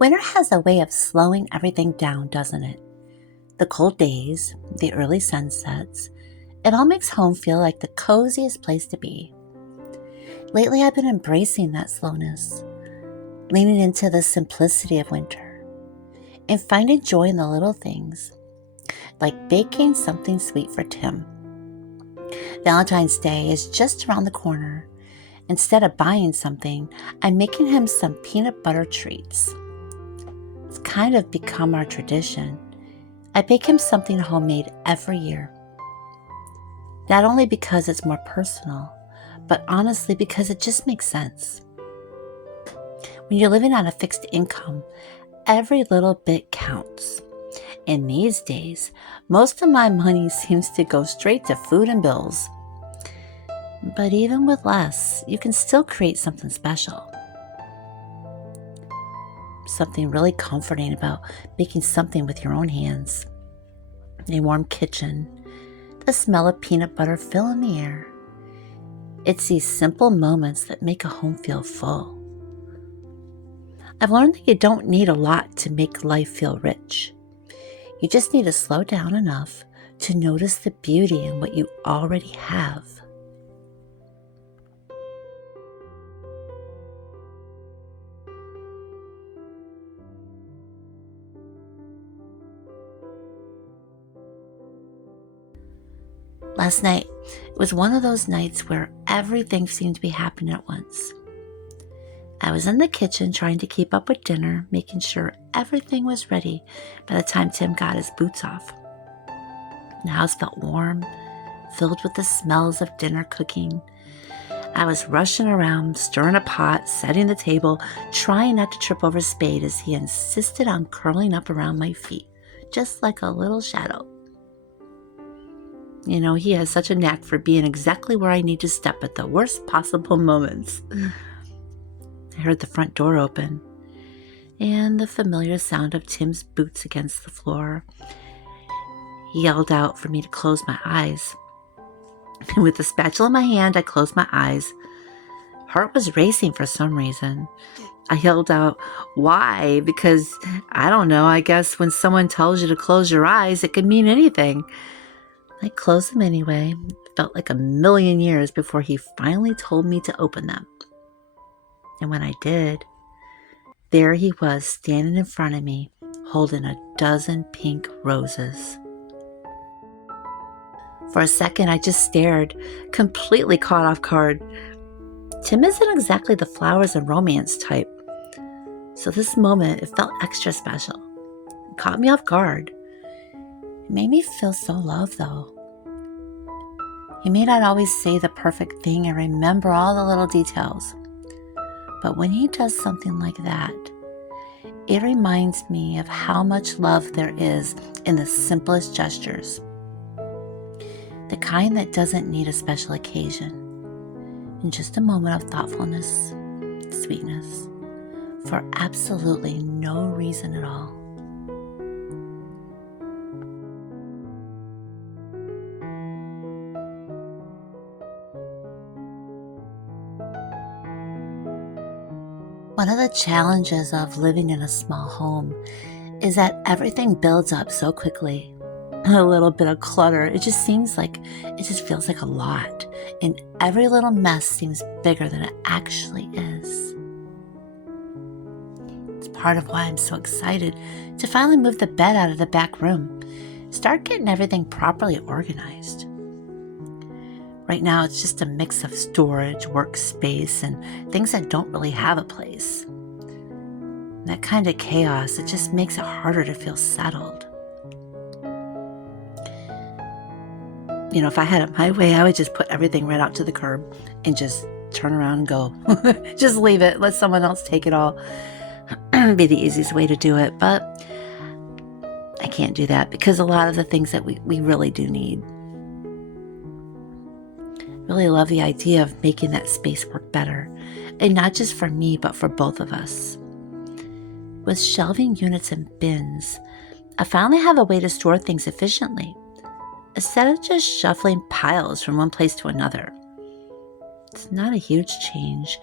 Winter has a way of slowing everything down, doesn't it? The cold days, the early sunsets, it all makes home feel like the coziest place to be. Lately, I've been embracing that slowness, leaning into the simplicity of winter, and finding joy in the little things, like baking something sweet for Tim. Valentine's Day is just around the corner. Instead of buying something, I'm making him some peanut butter treats. It's kind of become our tradition. I bake him something homemade every year. Not only because it's more personal, but honestly because it just makes sense. When you're living on a fixed income, every little bit counts. And these days, most of my money seems to go straight to food and bills. But even with less, you can still create something special. Something really comforting about making something with your own hands. A warm kitchen, the smell of peanut butter filling the air. It's these simple moments that make a home feel full. I've learned that you don't need a lot to make life feel rich. You just need to slow down enough to notice the beauty in what you already have. Last night, it was one of those nights where everything seemed to be happening at once. I was in the kitchen trying to keep up with dinner, making sure everything was ready by the time Tim got his boots off. The house felt warm, filled with the smells of dinner cooking. I was rushing around, stirring a pot, setting the table, trying not to trip over Spade as he insisted on curling up around my feet, just like a little shadow. You know, he has such a knack for being exactly where I need to step at the worst possible moments. I heard the front door open and the familiar sound of Tim's boots against the floor. He yelled out for me to close my eyes. And with the spatula in my hand, I closed my eyes. Heart was racing for some reason. I yelled out, "Why?" Because, I don't know, I guess when someone tells you to close your eyes, it could mean anything. I closed them anyway. It felt like a million years before he finally told me to open them. And when I did, there he was standing in front of me, holding a dozen pink roses. For a second, I just stared, completely caught off guard. Tim isn't exactly the flowers and romance type, so this moment, it felt extra special. It caught me off guard. It made me feel so loved, though. He may not always say the perfect thing and remember all the little details, but when he does something like that, it reminds me of how much love there is in the simplest gestures. The kind that doesn't need a special occasion, and just a moment of thoughtfulness, sweetness, for absolutely no reason at all. One of the challenges of living in a small home is that everything builds up so quickly. A little bit of clutter, it just feels like a lot, and every little mess seems bigger than it actually is. It's part of why I'm so excited to finally move the bed out of the back room, start getting everything properly organized. Right now, it's just a mix of storage, workspace, and things that don't really have a place. That kind of chaos, it just makes it harder to feel settled. You know, if I had it my way, I would just put everything right out to the curb and just turn around and go. Just leave it. Let someone else take it all. Be the easiest way to do it. But I can't do that because a lot of the things that we really do need. Really love the idea of making that space work better. And not just for me, but for both of us. With shelving units and bins, I finally have a way to store things efficiently, instead of just shuffling piles from one place to another. It's not a huge change,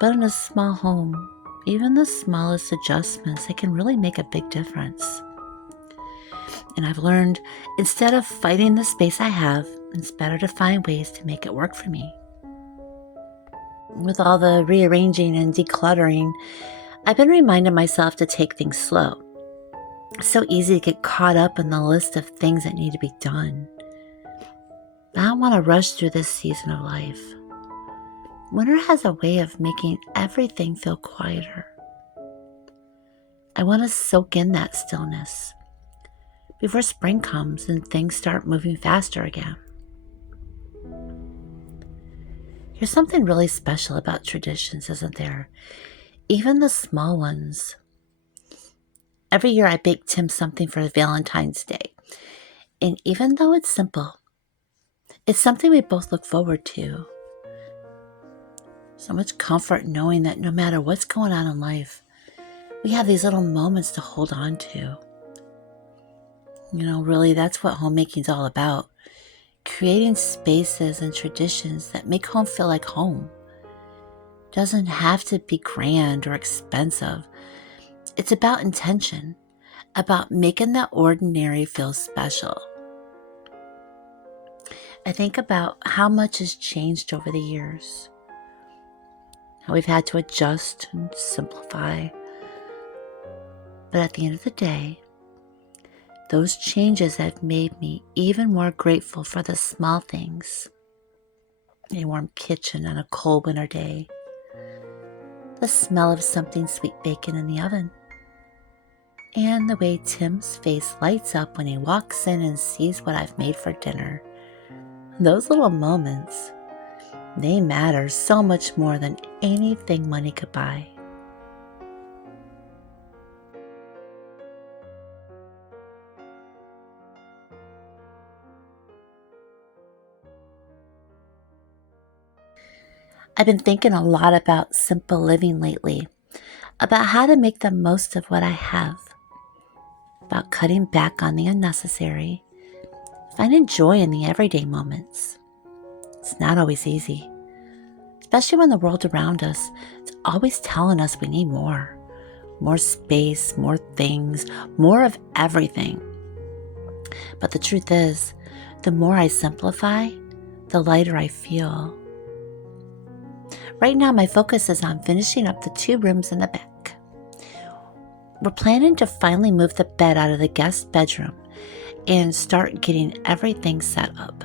but in a small home, Even the smallest adjustments, they can really make a big difference. And I've learned, instead of fighting the space I have, it's better to find ways to make it work for me. With all the rearranging and decluttering, I've been reminding myself to take things slow. It's so easy to get caught up in the list of things that need to be done. I don't want to rush through this season of life. Winter has a way of making everything feel quieter. I want to soak in that stillness before spring comes and things start moving faster again. There's something really special about traditions, isn't there? Even the small ones. Every year I bake Tim something for Valentine's Day. And even though it's simple, it's something we both look forward to. So much comfort knowing that no matter what's going on in life, we have these little moments to hold on to. Really, that's what homemaking's all about. Creating spaces and traditions that make home feel like home. Doesn't have to be grand or expensive. It's about intention, about making the ordinary feel special. I think about how much has changed over the years, how we've had to adjust and simplify. But at the end of the day, those changes have made me even more grateful for the small things. A warm kitchen on a cold winter day, the smell of something sweet baking in the oven, and the way Tim's face lights up when he walks in and sees what I've made for dinner. Those little moments, they matter so much more than anything money could buy. I've been thinking a lot about simple living lately, about how to make the most of what I have, about cutting back on the unnecessary, finding joy in the everyday moments. It's not always easy, especially when the world around us is always telling us we need more space, more things, more of everything. But the truth is, the more I simplify, the lighter I feel. Right now, my focus is on finishing up the 2 rooms in the back. We're planning to finally move the bed out of the guest bedroom and start getting everything set up.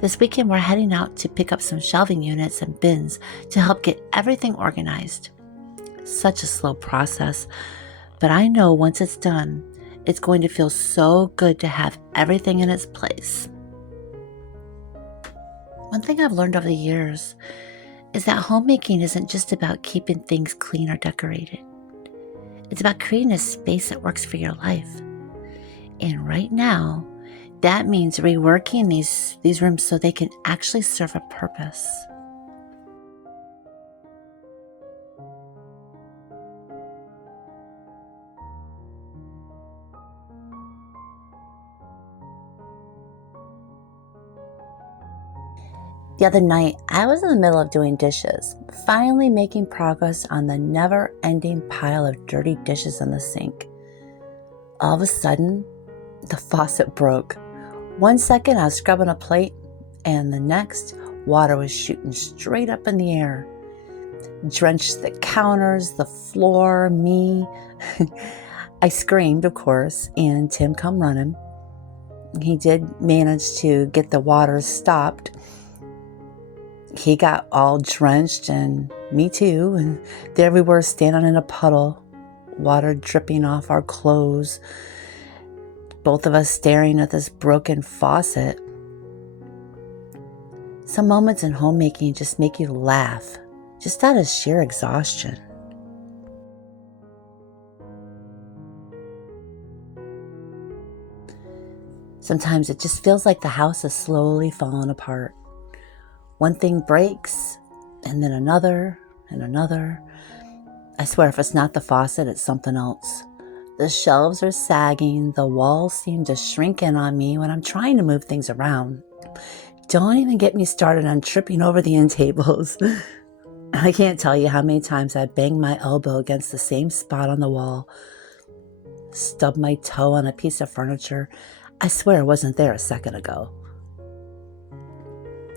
This weekend, we're heading out to pick up some shelving units and bins to help get everything organized. Such a slow process, but I know once it's done, it's going to feel so good to have everything in its place. One thing I've learned over the years is that homemaking isn't just about keeping things clean or decorated. It's about creating a space that works for your life. And right now, that means reworking these rooms so they can actually serve a purpose. The other night, I was in the middle of doing dishes, finally making progress on the never-ending pile of dirty dishes in the sink. All of a sudden, the faucet broke. 1 second, I was scrubbing a plate, and the next, water was shooting straight up in the air. Drenched the counters, the floor, me. I screamed, of course, and Tim come running. He did manage to get the water stopped. He got all drenched, and me too, and there we were standing in a puddle, water dripping off our clothes, both of us staring at this broken faucet. Some moments in homemaking just make you laugh, just out of sheer exhaustion. Sometimes it just feels like the house is slowly falling apart. One thing breaks, and then another, and another. I swear if it's not the faucet, it's something else. The shelves are sagging, the walls seem to shrink in on me when I'm trying to move things around. Don't even get me started on tripping over the end tables. I can't tell you how many times I banged my elbow against the same spot on the wall, stubbed my toe on a piece of furniture I swear it wasn't there a second ago.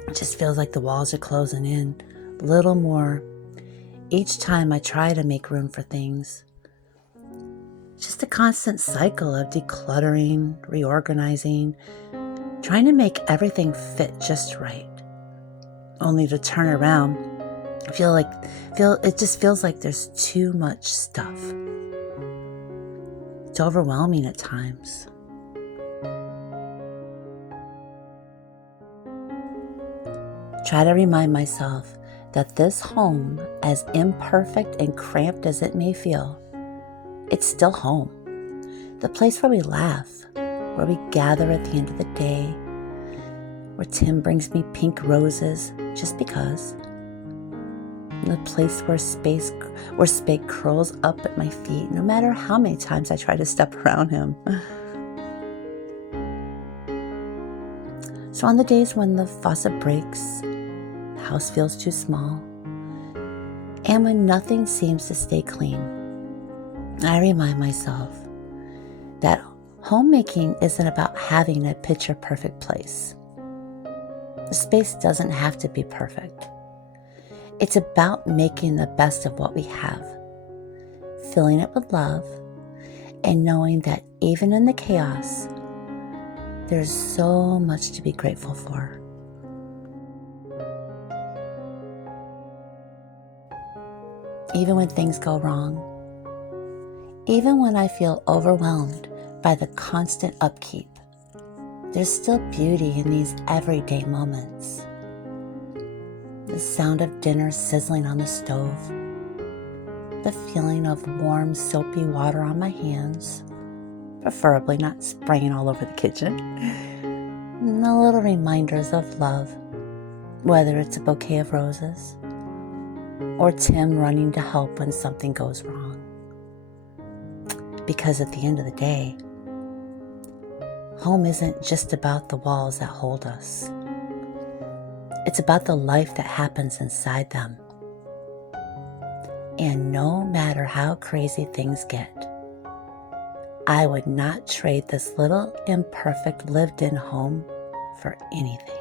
It just feels like the walls are closing in a little more each time I try to make room for things. Just a constant cycle of decluttering, reorganizing, trying to make everything fit just right. Only to turn around, it just feels like there's too much stuff. It's overwhelming at times. Try to remind myself that this home, as imperfect and cramped as it may feel, it's still home. The place where we laugh, where we gather at the end of the day, where Tim brings me pink roses just because. The place where Spade curls up at my feet, no matter how many times I try to step around him. So on the days when the faucet breaks, the house feels too small, and when nothing seems to stay clean, I remind myself that homemaking isn't about having a picture-perfect place. The space doesn't have to be perfect. It's about making the best of what we have, filling it with love, and knowing that even in the chaos, there's so much to be grateful for. Even when things go wrong, even when I feel overwhelmed by the constant upkeep, there's still beauty in these everyday moments. The sound of dinner sizzling on the stove, the feeling of warm, soapy water on my hands, preferably not spraying all over the kitchen, and the little reminders of love, whether it's a bouquet of roses or Tim running to help when something goes wrong. Because at the end of the day, home isn't just about the walls that hold us. It's about the life that happens inside them. And no matter how crazy things get, I would not trade this little imperfect lived-in home for anything.